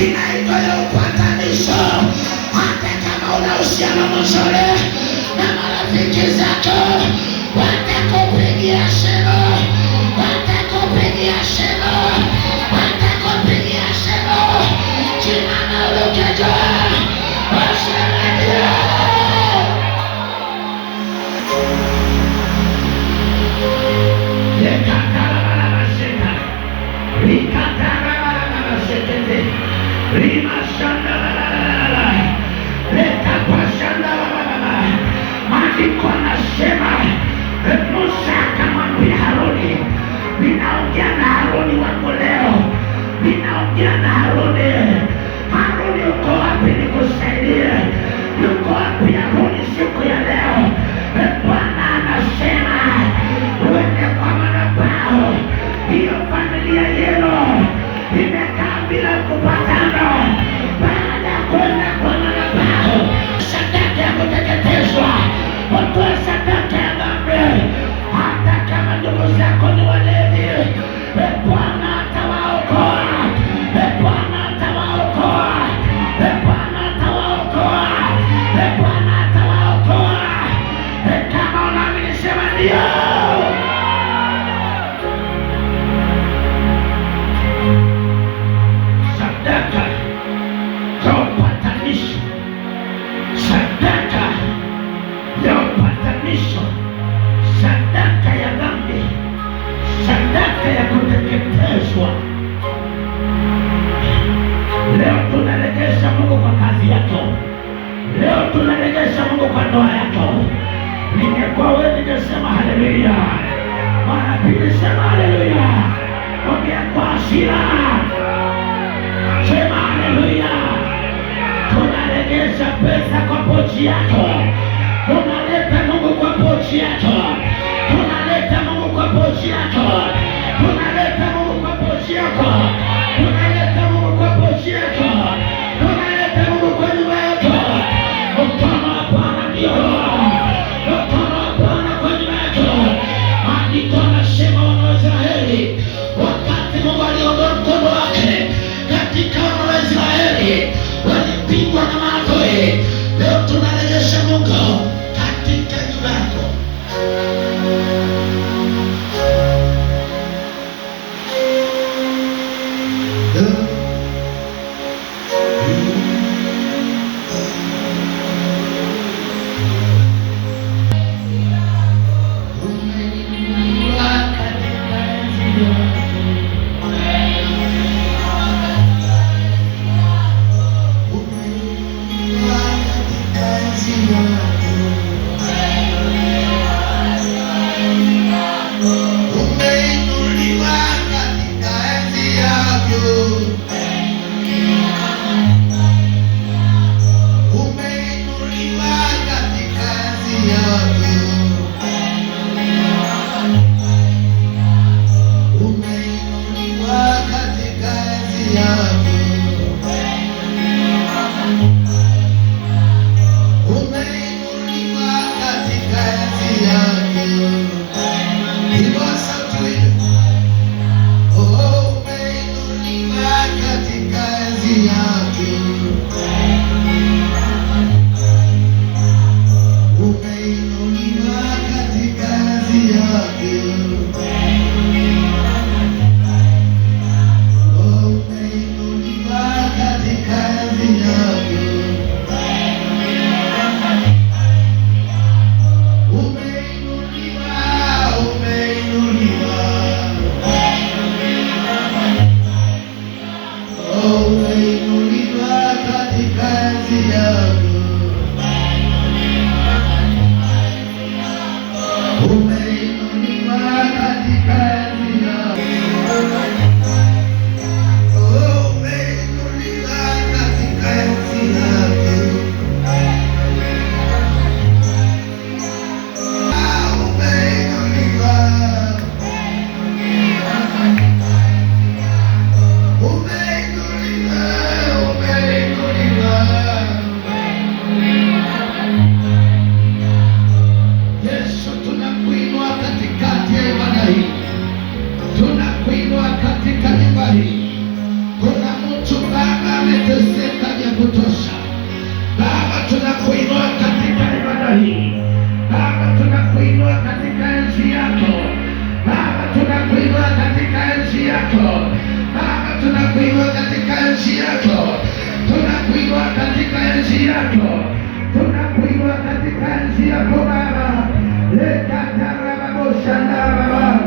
inaitwa ya upatanisho. Hata kama una uhusiano mzuri na marafiki zako, watakupigia simu, watakupigia simu, watakupigia simu. Simama ulioketi, waseme ndio. Maandiko yanasema Musa akamwambia Haruni, ninaongea na Haruni wako leo, ninaongea na Haruni. Haruni uko wapi nikusaidie? Yuko wapi Haruni siku ya leo? Bwana anasema uende kwa madhabahu. Hiyo familia yenu imekaa bila kupatana. Baada ya kwenda kwa madhabahu, sadaka ya kuteketezwa, utoe sadaka ya dhambi. Hata kama ndugu zako ni walevi, Bwana atawaokoa. Bwana atawaokoa. Bwana atawaokoa. Bwana atawaokoa. Kama unaamini sema ndio. Sadaka ya upatanisho, sadaka ya upatanisho, sadaka ya dhambi, sadaka ya kuteketezwa. Leo tunarejesha Mungu kwa kazi yako. Leo tunarejesha Mungu kwa ndoa yako. Ningekuwa wewe ningesema haleluya. Mara pili sema haleluya. Ongea kwa hasira. Sema haleluya. Tunarejesha pesa kwa pochi yako. Tunaleta Mungu kwa pochi yako. Tunaleta Mungu kwa pochi yako. Tunaleta Mungu kwa pochi yako. Tunaleta Mungu kwa pochi yako. Tunaleta Mungu kwa nyumba yako. Mkono wa Bwana ndio. Mkono wa Bwana kwa nyumba yako. Maandiko yanasema wana wa Israeli, wakati Mungu aliondoa mkono wake katika wana wa Israeli, walipigwa na maadui. Leo tunarejesha Mungu katika nyumba yako. Oh, tunakuinua katika ibada hii. Baba, tunakuinua katika enzi yako. Baba, tunakuinua katika enzi yako. Baba, tunakuinua katika enzi yako. Tunakuinua katika enzi yako. Tunakuinua katika enzi yako Baba. Leka tarababo shanda Baba.